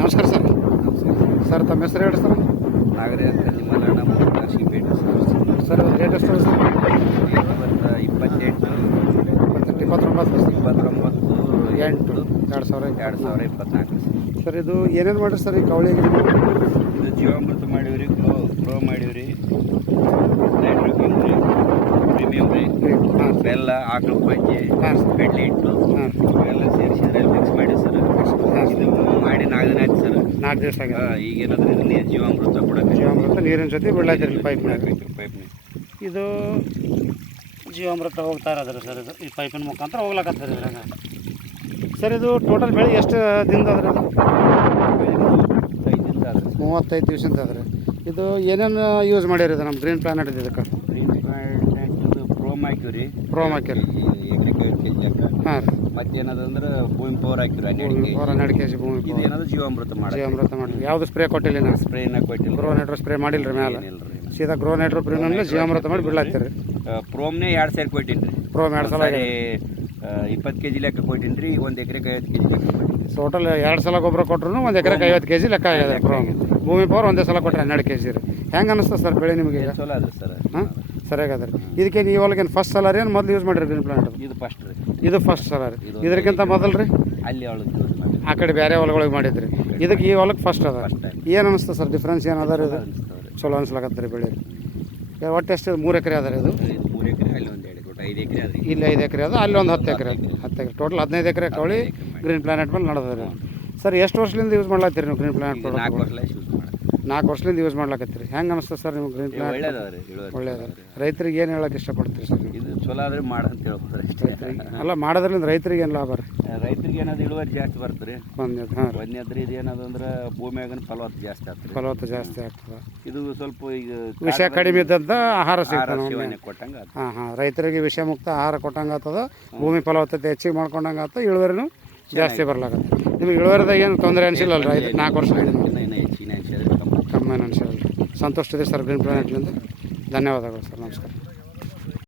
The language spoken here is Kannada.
ನಮಸ್ಕಾರ ಸರ್. ಸರ್ ತಮ್ಮ ಹೆಸರು ಹೇಳಿ ಸರ್. ನಾಗರಾಜ್ ನಿಮ್ಮಲ್ಲಣ್ಣ ಮೂರ್ನಾಶಿಪೇಟೆ ಸರ್ ರೇಟ್ ಎಷ್ಟು ಸರ್? 28 29 29 8 2024 ಸರ್. ಇದು ಏನೇನು ಮಾಡಿರಿ ಸರ್ ಈ ಕವಳಿಗೆ? ಇದು ಜೀವಾಮೃತ ಮಾಡೀವ್ರಿ, ಗ್ರೋ ಮಾಡೀವ್ರಿ, ನೈಟ್ರೋಕಿನ್ ರೀ, ಪ್ರೀಮಿಯಂ ರೀ, ಬೆಲ್ಲ, ಆಕಳು ಪಂಜೆ, ಬೆಡ್ಲಿ ಹಿಟ್ಟು ಎಲ್ಲ ಸೇರಿಸಿದ್ರೆ ಮಿಕ್ಸ್ ಮಾಡಿ ಸರ್. ಇದು ಮಾಡಿ 4 ದಿನ ಆಯ್ತು ಸರ್. 4 ದಿವಸ ಆಗಿದೆ. ಈಗ ಏನಾದ್ರೆ ಇದು ಜೀವಾಮೃತ ಕೊಡೋಕೆ ಜೀವಾಮೃತ ನೀರಿನ ಜೊತೆ ಬಿಡ್ಲಾತಿರಿ ಪೈಪ್ನಾಗ. ಇದು ಜೀವಾಮೃತ ಹೋಗ್ತಾ ಇರೋದ್ರಿ ಸರ್. ಇದು ಈ ಪೈಪಿನ ಮುಖಾಂತರ ಹೋಗ್ಲಾಕತ್ತದ ಇದ್ರಾಗ. ಸರ್ ಇದು ಟೋಟಲ್ ಬೆಳೆ ಎಷ್ಟು ದಿನದ ಅದ್ರಿ? 35 ದಿವಸದಿಂದ ಅದ್ರಿ. ಇದು ಏನೇನು ಯೂಸ್ ಮಾಡಿರಿ ಇದು ನಮ್ಮ ಗ್ರೀನ್ ಪ್ಲಾನೆಟ್? ಇದಕ್ಕೆ ಪ್ರೋಮ್ ಹಾಕಿವ್ರಿ, ಪ್ರೋಮ್ ಹಾಕಿರಿ. ಹಾಂ ರೀ. ಮತ್ತೇನದಂದ್ರೆ ಭೂಮಿ ಪವರ್ ಹಾಕಿವ್ರಿ 12 kg ಭೂಮಿ. ಇದು ಏನಾದ್ರು ಜೀವಾಮೃತ ಮಾಡಿರಿ. ಯಾವುದು ಸ್ಪ್ರೇ ಕೊಟ್ಟಿಲ್ಲ ನಾ? ಸ್ಪ್ರೇನ ಕೊಟ್ಟಿಲ್ಲ. ಗ್ರೋ ನೈಟ್ರೋ ಸ್ಪ್ರೇ ಮಾಡಿಲ್ಲ ರೀ ಮೇಲೆ? ಸೀದಾ ಗ್ರೋ ನೈಟ್ರೋ ಪ್ರೀಮಿಯಮ್ಲೆ ಜೀವಾಮೃತ ಮಾಡಿ ಬಿಡ್ಲಾತ್ತೀರಿ. ಪ್ರೋಮ್ನೇ 2 ಸೇರಿ ಕೊಟ್ಟಿನಿ ರೀ. ಪ್ರೋಮ್ 2 ಸಲ 20 kg ಲೆಕ್ಕ ಕೊಟ್ಟಿನಿ ರೀ. 1 ಎಕರೆಗೆ 50 kg. ಟೋಟಲ್ 2 ಸಲ ಗೊಬ್ಬರ ಕೊಟ್ಟರು 1 ಎಕರೆಗೆ 50 kg ಲೆಕ್ಕ ಆಗಿದೆ ಪ್ರೋಮ್. ಭೂಮಿ ಪವರ್ ಒಂದೇ ಸಲ ಕೊಟ್ಟರೆ 12 kg ರೀ. ಹೆಂಗೆ ಅನ್ನಿಸ್ತದೆ ಸರ್ ಬೆಳೆ ನಿಮಗೆ? ಚಲೋ ಅದ ಸರ್. ಹಾಂ ಸರಿಯಾಗದ ರೀ. ಇದಕ್ಕೆ ನೀವು ಹೊಲಗೇನು ಫಸ್ಟ್ ಸಲ ರೀ ಏನು ಮೊದಲು ಯೂಸ್ ಮಾಡಿರಿ ಗ್ರೀನ್ ಪ್ಲಾಂಟ್? ಇದು ಫಸ್ಟ್ ರೀ. ಇದು ಫಸ್ಟ್ ಸಲ ರೀ. ಇದಕ್ಕಿಂತ ಮೊದಲು ರೀ ಅಲ್ಲಿ ಆ ಕಡೆ ಬೇರೆ ಹೊಲಗಳಿಗೆ ಮಾಡಿದ್ರಿ. ಇದಕ್ಕೆ ಈ ಹೊಲಕ್ಕೆ ಫಸ್ಟ್ ಅದ. ಏನು ಅನಿಸ್ತದೆ ಸರ್ ಡಿಫ್ರೆನ್ಸ್ ಏನು ಅದ ರೀ? ಇದು ಚಲೋ ಅನ್ಸ್ಲಾಕತ್ತ ರೀ ಬೆಳೆ. ಒಟ್ಟು ಎಷ್ಟು 3 ಎಕರೆ ಅದ ರೀ ಇದು? 3 ಎಕರೆ, ಅಲ್ಲಿ 1 ಎಕರೆ, ಒಟ್ಟು 5 ಎಕರೆ ಅದ. ಇಲ್ಲಿ 5 ಎಕರೆ ಅದ, ಅಲ್ಲಿ ಒಂದು 10 ಎಕರೆ. 10 ಎಕರೆ ಟೋಟಲ್ 15 ಎಕರೆ ಕವಳಿ ಗ್ರೀನ್ ಪ್ಲಾನೆಟ್ ಮೇಲೆ ನಡೆದ ರೀ. ಸರ್ ಎಷ್ಟು ವರ್ಷದಿಂದ ಯೂಸ್ ಮಾಡ್ಲಾತ್ತೀರಿ ನೀವು ಗ್ರೀನ್ ಪ್ಲಾನೆಟ್? 4 ವರ್ಷದಿಂದ ಯೂಸ್ ಮಾಡ್ಲಾಕತ್ತೀರಿ. ಹೆಂಗೆ ಅನಿಸ್ತದೆ ಸರ್ ನಿಮ್ಗೆ ಗ್ರೀನ್ ಪ್ಲಾನೆಟ್? ಒಳ್ಳೇದು. ರೈತರಿಗೆ ಏನು ಹೇಳಕ್ಕೆ ಇಷ್ಟಪಡ್ತೀರಿ ಸರ್? ಇದು ಚಲೋ ಆದ್ರೆ ಮಾಡಂತ ಹೇಳ್ಬೋದು ರೈತರಿಗೆ. ಅಲ್ಲ ಮಾಡೋದ್ರಿಂದ ರೈತರಿಗೆ ಏನು ಲಾಭ ರೀ? ರೈತರಿಗೆ ಏನಾದ್ರು ಇಳುವರಿ ಜಾಸ್ತಿ ಬರ್ತದೆ ರೀ. ಹಾಂ ಒಂದೇದ್ರಿ ಇದು ಏನದು ಅಂದ್ರೆ ಭೂಮಿಯಾಗ ಫಲವತ್ತು ಜಾಸ್ತಿ ಆಗ್ತದೆ. ಫಲವತ್ತು ಜಾಸ್ತಿ ಆಗ್ತದೆ. ಇದು ಸ್ವಲ್ಪ ಈಗ ವಿಷ ಕಡಿಮೆ ಇದ್ದಂಥ ಆಹಾರ ಸಿಗ್ತದೆ. ಕೊಟ್ಟಂಗೆ ಹಾಂ ರೈತರಿಗೆ ವಿಷ ಮುಕ್ತ ಆಹಾರ ಕೊಟ್ಟಂಗೆ ಆಗ್ತದೆ. ಭೂಮಿ ಫಲವತ್ತತೆ ಹೆಚ್ಚಿಗೆ ಮಾಡ್ಕೊಂಡಂಗೆ ಆಗ್ತದೆ. ಇಳುವರಿನೂ ಜಾಸ್ತಿ ಬರ್ಲಾಗತ್ತೆ. ನಿಮ್ಗೆ ಇಳುವರಿದಾಗ ಏನು ತೊಂದರೆ ಅನಿಸಿಲ್ಲಲ್ಲ ರೈತ 4 ವರ್ಷದಿಂದ? ಕಮ್ಮಿ ಅನಿಸಿಲ್ಲ. ಸಂತೋಷ ಇದೆ ಸರ್ ಗ್ರೀನ್ ಪ್ಲಾನೆಟ್ಲಿಂದ. ಧನ್ಯವಾದಗಳು ಸರ್. ನಮಸ್ಕಾರ.